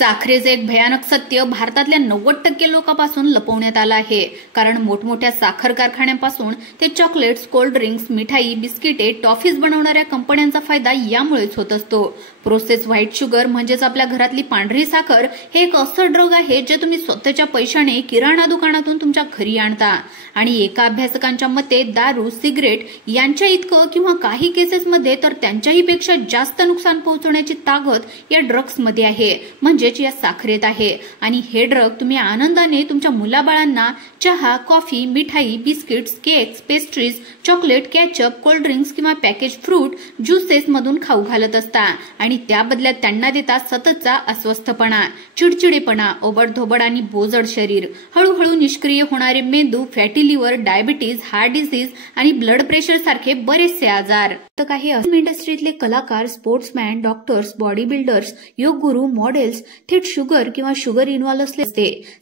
साखरेचे एक भयानक सत्य भारतातल्या 90% लोकांपासून लपवण्यात आलं आहे। कारण मोठमोठ्या साखर कारखान्यांपासून ते चॉकलेट्स, कोल्ड ड्रिंक्स, मिठाई, बिस्किटे, टॉफीज बनवणाऱ्या कंपन्यांचा फायदा यामुळेच होत असतो। प्रोसेस व्हाईट शुगर म्हणजेच आपल्या घरातली पांढरी साखर हे एक असं ड्रग आहे जे तुम्ही स्वतःच्या पैशाने किराणा दुकानातून तुमच्या घरी आणता आणि एका अभ्यासकांच्या मते दारू, सिगरेट यांच्या इतकं किंवा काही केसेसमध्ये तर त्यांच्याही पेक्षा जास्त नुकसान पोहोचवण्याची ताकद या ड्रग्समध्ये आहे, म्हणजेच या साखरेत आहे। आणि हे ड्रग तुम्ही आनंदाने तुमच्या मुलाबाळांना चहा, कॉफी, मिठाई, biscuits, cakes, pastries, chocolate, ketchup, cold drinks किंवा पॅकेज फ्रूट ज्युसेस मधून खाऊ घालत असता आणि त्या बदल्यात त्यांना देता सततचा अस्वस्थपणा, चिडचिडेपणा, ओबडधोबड आणि बोजड शरीर, हळूहळू निष्क्रिय होणारे मेंदू, fatty liver, diabetes, heart disease आणि ब्लड प्रेशर सारखे बरेचसे आजार। तर काही फिल्म इंडस्ट्रीतले कलाकार, sportsman, doctors, body builders, yoga guru, models थेट शुगर किंवा शुगर इन्व्हॉल्व असले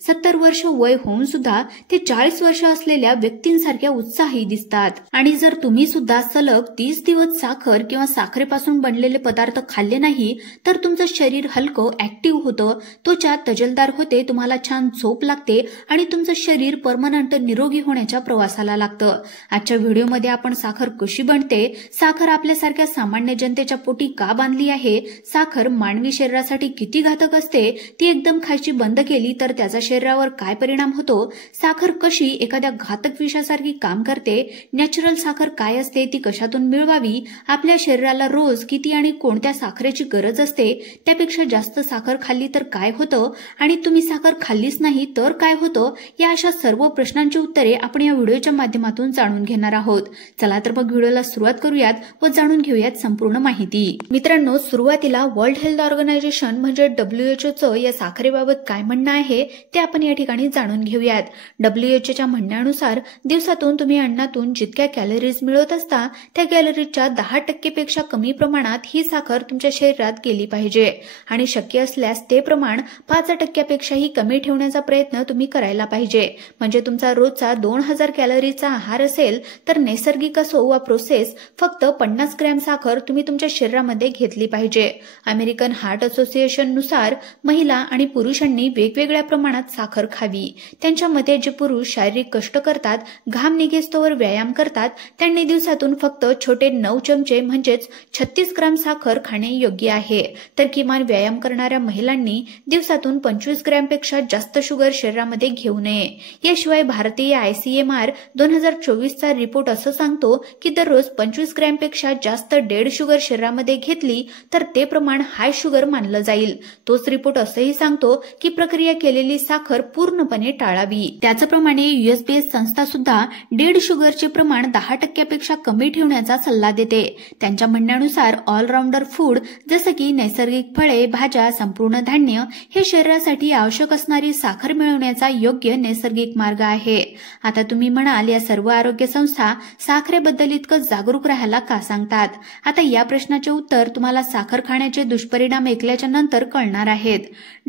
70 वर्ष वय होऊन सुद्धा ते 40 वर्ष असलेल्या व्यक्तींसारख्या उत्साही दिसतात। आणि जर तुम्ही सुद्धा सलग 30 दिवस साखर किंवा साखरेपासून बनलेले पदार्थ खाल्ले नाही तर तुमचं शरीर हलकं, ऍक्टिव्ह होतं, त्वचा तजेलदार होते, तुम्हाला छान झोप लागते आणि तुमचं शरीर परमनंट निरोगी होण्याच्या प्रवासाला लागतं। आजच्या व्हिडिओमध्ये आपण साखर कशी बनते, साखर आपल्यासारख्या सामान्य जनतेच्या पोटी का बांधली आहे, साखर मानवी शरीरासाठी किती घातक असते, ती एकदम खायची बंद केली तर त्याचा शरीरावर काय परिणाम होतो, साखर कशी एखाद्या घातक विषासारखी काम करते, नॅचरल साखर काय असते, ती कशातून मिळवावी, आपल्या शरीराला रोज किती आणि कोणत्या साखरेची गरज असते, त्यापेक्षा जास्त साखर खाल्ली तर काय होतं आणि तुम्ही साखर खाल्लीच नाही तर काय होतं, या अशा सर्व प्रश्नांची उत्तरे आपण या व्हिडिओच्या माध्यमातून जाणून घेणार आहोत। चला तर मग व्हिडिओला सुरुवात करूयात व जाणून घेऊयात संपूर्ण माहिती। मित्रांनो, सुरुवातीला वर्ल्ड हेल्थ ऑर्गनायझेशन म्हणजे WHO चं या साखरेबाबत काय म्हणणं आहे ते आपण या ठिकाणी जाणून घेऊयात। WHO च्या म्हणण्यानुसार दिवसातून तुम्ही अन्नातून जितक्या कॅलरीज मिळवत असता त्या कॅलरीजच्या 10% पेक्षा कमी प्रमाणात ही साखर तुमच्या शरीरात गेली पाहिजे आणि शक्य असल्यास ते प्रमाण 5% पेक्षाही कमी ठेवण्याचा प्रयत्न तुम्ही करायला पाहिजे। म्हणजे तुमचा रोजचा 2000 कॅलरीचा आहार असेल तर नैसर्गिक असो वा प्रोसेस फक्त 50 ग्रॅम साखर तुम्ही तुमच्या शरीरामध्ये घेतली पाहिजे। अमेरिकन हार्ट असोसिएशन नुसार महिला आणि पुरुषांनी वेगवेगळ्या प्रमाणात साखर खावी। त्यांच्या मते जे पुरुष शारीरिक कष्ट करतात, घाम निघेस्तोवर व्यायाम करतात, त्यांनी दिवसातून फक्त छोटे 9 चमचे म्हणजेच 36 ग्रॅम साखर खाणे योग्य आहे, तर किमान व्यायाम करणाऱ्या महिलांनी दिवसातून 25 ग्रॅम पेक्षा जास्त शुगर शरीरामध्ये घेऊ नये। याशिवाय भारतीय ICMR 2024 चा रिपोर्ट असं सांगतो की दररोज 25 ग्रॅम पेक्षा जास्त डेड शुगर शरीरामध्ये घेतली तर ते प्रमाण हाय शुगर मानलं जाईल। तोच रिपोर्ट असंही सांगतो की प्रक्रिया केलेली साखर पूर्णपणे टाळावी। त्याचप्रमाणे USPS संस्था सुद्धा डेड शुगरचे प्रमाण 10% पेक्षा कमी ठेवण्याचा सल्ला देते। त्यांच्या म्हणण्यानुसार ऑलराऊंडर फूड जसं की नैसर्गिक फळे, भाज्या, संपूर्ण धान्य हे शरीरासाठी आवश्यक असणारी साखर मिळवण्याचा योग्य नैसर्गिक मार्ग आहे। आता तुम्ही म्हणाल, या सर्व आरोग्य संस्था साखरेबद्दल इतकं जागरूक राहायला का सांगतात? आता या प्रश्नाचे उत्तर तुम्हाला साखर खाण्याचे दुष्परिणाम ऐकल्याच्या नंतर कळणार आहेत।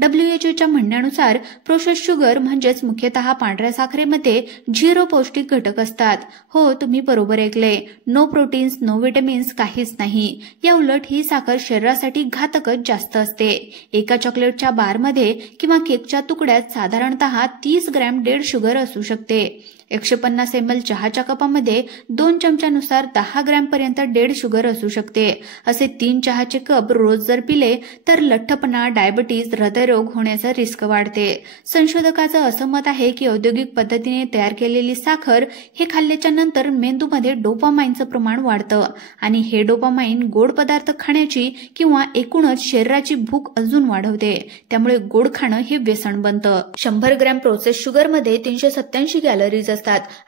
WHO च्या म्हणण्यानुसार प्रोसेस शुगर म्हणजेच मुख्यतः पांढऱ्या साखरेमध्ये 0 पौष्टिक घटक असतात। हो, तुम्ही बरोबर ऐकले, नो प्रोटीन्स, नो विटामिन्स, काहीच नाही। या उलट ही साखर शरीरासाठी घातकच जास्त असते। एका चॉकलेटच्या बारमध्ये किंवा केकच्या तुकड्यात साधारणतः 30 ग्रॅम डेड शुगर असू शकते। 150 ml चहाच्या कपामध्ये 2 चमच्यानुसार 10 ग्रॅम पर्यंत डेड शुगर असू शकते। असे 3 चहाचे कप रोज जर पिले तर लठ्ठपणा, डायबिटीज, हृदयरोग होण्याचा रिस्क वाढते। संशोधकाचं असं मत आहे की औद्योगिक पद्धतीने तयार केलेली साखर हे खाल्ल्याच्या नंतर मेंदूमध्ये डोपामाइनचं प्रमाण वाढतं आणि हे डोपामाइन गोड पदार्थ खाण्याची किंवा एकूणच शरीराची भूक अजून वाढवते। त्यामुळे गोड खाणं हे व्यसन बनतं। 100 ग्रॅम प्रोसेस शुगरमध्ये 387 कॅलरीज असतात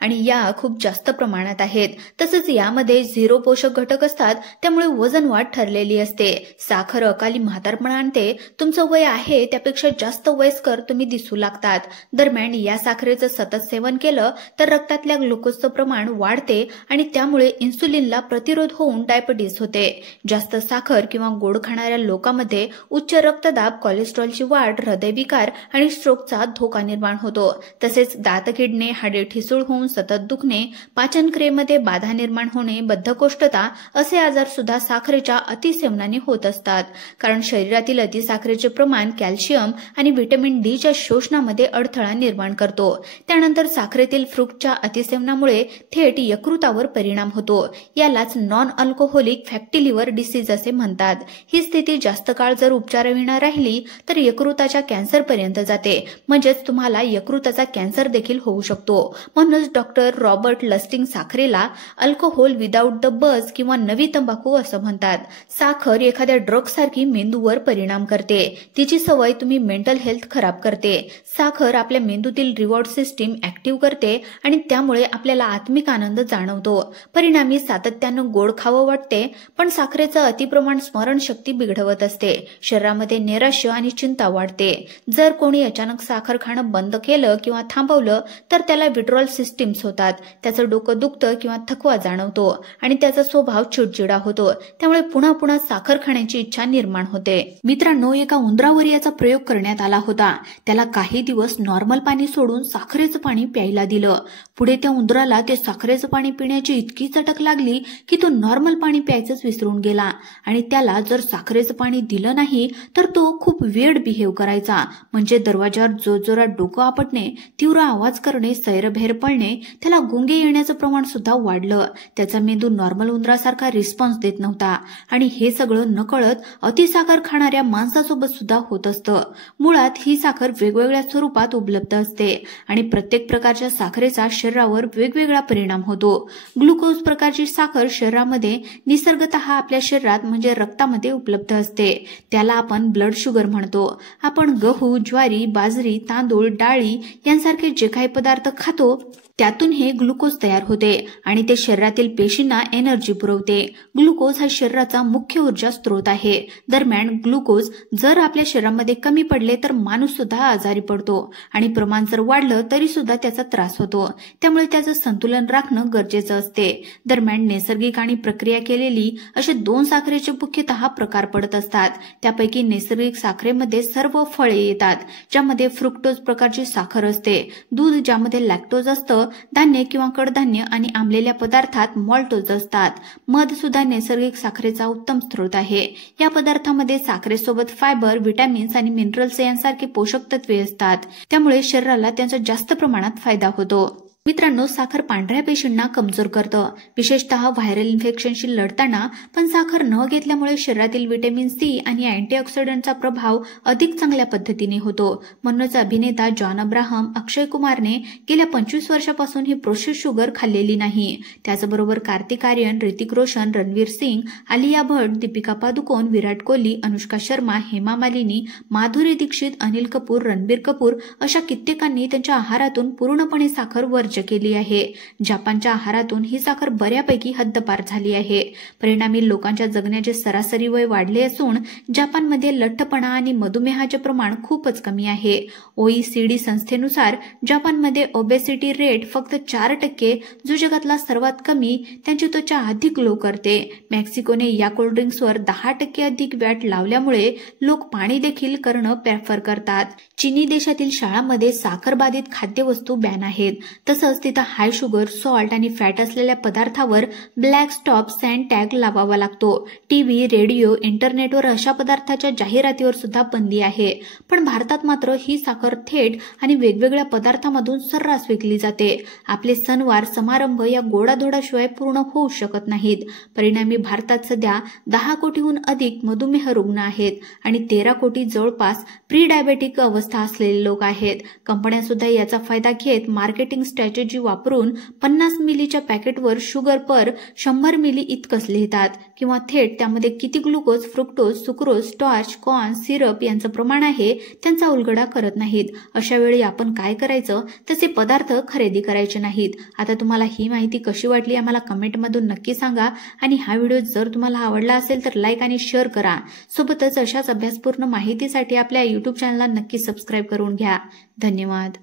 आणि या खूप जास्त प्रमाणात आहेत। तसंच यामध्ये 0 पोषक घटक असतात, त्यामुळे वजन वाढ ठरलेली असते। साखर अकाली म्हातारपणा आणते, तुमचं वय आहे त्यापेक्षा जास्त वयस्कर तुम्ही दिसू लागतात। दरम्यान या साखरेचं सतत सेवन केलं तर रक्तातल्या ग्लुकोजचं प्रमाण वाढते आणि त्यामुळे इन्सुलिनला प्रतिरोध होऊन डायबिटीज होते। जास्त साखर किंवा गोड खाणाऱ्या लोकांमध्ये उच्च रक्तदाब, कोलेस्ट्रॉलची वाढ, हृदयविकार आणि स्ट्रोकचा धोका निर्माण होतो। तसेच दात किडणे, हाडे ठिसूळ होऊन सतत दुखणे, पाचन क्रियेमध्ये बाधा निर्माण होणे, बद्धकोष्ठता असे आजार सुद्धा साखरेच्या अतिसेवनाने होत असतात. कारण शरीरातील अतिसाखरेचे प्रमाण कॅल्शियम आणि व्हिटॅमिन डी च्या शोषणामध्ये अडथळा निर्माण करतो. त्यानंतर साखरेतील फ्रुक्टच्या अतिसेवनामुळे थेट यकृतावर परिणाम होतो. यालाच non alcoholic fatty liver disease असे म्हणतात. ही स्थिती जास्त काळ जर उपचाराविना राहिली तर यकृताच्या कॅन्सर पर्यंत जाते. म्हणजेच तुम्हाला यकृताचा कॅन्सर देखील होऊ शकतो. म्हणूनच डॉक्टर रॉबर्ट लस्टिंग साखरेला अल्कोहोल विदाउट द बज किंवा नवी तंबाखू असं म्हणतात. साखर एखाद्या ड्रग सारखी मेंदूवर परिणाम करते. तिची सवय तुम्ही मेंटल हेल्थ खराब करते. साखर आपल्या मेंदूतील रिवॉर्ड सिस्टीम ऍक्टिव्ह करते आणि त्यामुळे आपल्याला आत्मिक आनंद जाणवतो. परिणामी सातत्यानं गोड खावं वाटते. पण साखरेचं अतिप्रमाण स्मरणशक्ती बिघडवत असते. शरीरामध्ये नैराश्य आणि चिंता वाढते. जर कोणी अचानक साखर खाणं बंद केलं किंवा थांबवलं तर त्याला विड्रॉल सिस्टीम्स होतात. त्याचं डोकं दुखतं किंवा थकवा जाणवतो आणि त्याचा स्वभाव चिडचिडा होतो. त्यामुळे पुन्हा पुन्हा साखर खाण्याची इच्छा निर्माण होते. मित्रांनो, एका उंदरावर याचा प्रयोग करण्यात आला होता. त्याला काही दिवस नॉर्मल पाणी सोडून साखरेचं पाणी प्यायला दिलं. पुढे त्या उंदराला ते साखरेचं पाणी पिण्याची इतकी चटक लागली की तो नॉर्मल पाणी प्यायचंच विसरून गेला आणि त्याला जर साखरेचं पाणी दिलं नाही तर तो खूप वेड बिहेव करायचा. म्हणजे दरवाजावर जोरजोरात डोकं आपटणे, तीव्र आवाज करणे, सैरभैर पळणे, त्याला गुंगे येण्याचं प्रमाण सुद्धा वाढलं. त्याचा मेंदू नॉर्मल उंदरासारखा रिस्पॉन्स देत नव्हता आणि हे सगळं नकळत अतिसाखर खाणाऱ्या माणसासोबत सुद्धा होत असतं. मुळात ही साखर वेगवेगळ्या स्वरूपात उपलब्ध असते आणि प्रत्येक प्रकारच्या साखरेचा शरीरावर वेगवेगळा परिणाम होतो. ग्लुकोज प्रकारची साखर शरीरामध्ये निसर्गतः आपल्या शरीरात म्हणजे रक्तामध्ये उपलब्ध असते. त्याला आपण ब्लड शुगर म्हणतो. आपण गहू, ज्वारी, बाजरी, तांदूळ, डाळी यांसारखे जे काही पदार्थ खातो त्यातून हे ग्लुकोज तयार होते आणि ते शरीरातील पेशींना एनर्जी पुरवते. ग्लुकोज हा शरीराचा मुख्य ऊर्जा स्रोत आहे. दरम्यान ग्लुकोज जर आपल्या शरीरामध्ये कमी पडले तर माणूस सुद्धा आजारी पडतो आणि प्रमाण जर वाढलं तरी सुद्धा त्याचा त्रास होतो. त्यामुळे त्याचं संतुलन राखणं गरजेचं असते. दरम्यान नैसर्गिक आणि प्रक्रिया केलेली असे 2 साखरेचे मुख्यतः प्रकार पडत असतात. त्यापैकी नैसर्गिक साखरेमध्ये सर्व फळे येतात, ज्यामध्ये फ्रुक्टोज प्रकारची साखर असते, दूध ज्यामध्ये लॅक्टोज असतं, धान्य किंवा कडधान्य आणि आंबलेल्या पदार्थात मॉल्टोज असतात. मध सुद्धा नैसर्गिक साखरेचा उत्तम स्रोत आहे. या पदार्थामध्ये साखरेसोबत फायबर, व्हिटॅमिन्स आणि मिनरल्स यांसारखे पोषक तत्वे असतात. त्यामुळे शरीराला त्यांचा जास्त प्रमाणात फायदा होतो. मित्रांनो, साखर पांढऱ्या पेशींना कमजोर करतं, विशेषतः व्हायरल इन्फेक्शनशी लढताना. पण साखर न घेतल्यामुळे शरीरातील व्हिटॅमिन सी आणि अँटीऑक्सिडंटचा प्रभाव अधिक चांगल्या पद्धतीने होतो. म्हणूनच अभिनेता जॉन अब्राहम, अक्षय कुमारने गेल्या 25 वर्षापासून ही प्रोसेस शुगर खाल्लेली नाही. त्याचबरोबर कार्तिक आर्यन, ऋतिक रोशन, रणवीर सिंग, आलिया भट्ट, दीपिका पादुकोण, विराट कोहली, अनुष्का शर्मा, हेमा मालिनी, माधुरी दीक्षित, अनिल कपूर, रणबीर कपूर अशा कित्येकांनी त्यांच्या आहारातून पूर्णपणे साखर वर्ज केली आहे. जपानच्या आहारातून ही साखर बऱ्यापैकी हद्दपार झाली आहे. परिणामी लोकांच्या जगण्याचे सरासरी वय वाढले असून जपानमध्ये लठ्ठपणा आणि मधुमेहाचे प्रमाण खूपच कमी आहे. OECD संस्थेनुसार जपानमध्ये ओबेसिटी रेट फक्त 4%, जो जगातला सर्वात कमी. त्यांची त्वचा अधिक ग्लो करते. मेक्सिकोने या कोल्ड्रिंक्सवर 10% अधिक वॅट लावल्यामुळे लोक पाणी देखील करणं प्रेफर करतात. चीनी देशातील शाळांमध्ये साखरबाधित खाद्यवस्तू बॅन आहेत. तसंच तिथं हाय शुगर, सॉल्ट आणि फॅट असलेल्या पदार्थावर ब्लॅक स्टॉप सॅन टॅग लावावा लागतो. टीव्ही, रेडिओ, इंटरनेटवर अशा पदार्थाच्या जाहिरातीवर सुद्धा बंदी आहे. पण भारतात मात्र ही साखर थेट आणि वेगवेगळ्या पदार्थांमधून सर्रास विकली जाते. आपले सणवार समारंभ या गोडाधोडाशिवाय पूर्ण होऊ शकत नाहीत. परिणामी भारतात सध्या 10 कोटीहून अधिक मधुमेह रुग्ण आहेत आणि 13 कोटी जवळपास प्री डायबेटिक अवस्था असलेले लोक आहेत. कंपन्या सुद्धा याचा फायदा घेत मार्केटिंग स्ट्रॅटेजी वापरून 50 मिलीच्या पॅकेटवर शुगर पर 100 मिली इतकंच लिहितात किंवा थेट त्यामध्ये किती glucose, fructose, sucrose, starch, corn, syrup यांचं प्रमाण आहे त्यांचा उलगडा करत नाहीत. अशा वेळी आपण काय करायचं? तसे पदार्थ खरेदी करायचे नाहीत. आता तुम्हाला ही माहिती कशी वाटली आम्हाला कमेंटमधून नक्की सांगा आणि हा व्हिडिओ जर तुम्हाला आवडला असेल तर लाईक आणि शेअर करा. सोबतच अशाच अभ्यासपूर्ण माहितीसाठी आपल्या YouTube चॅनलला नक्की सबस्क्राईब करून घ्या. धन्यवाद.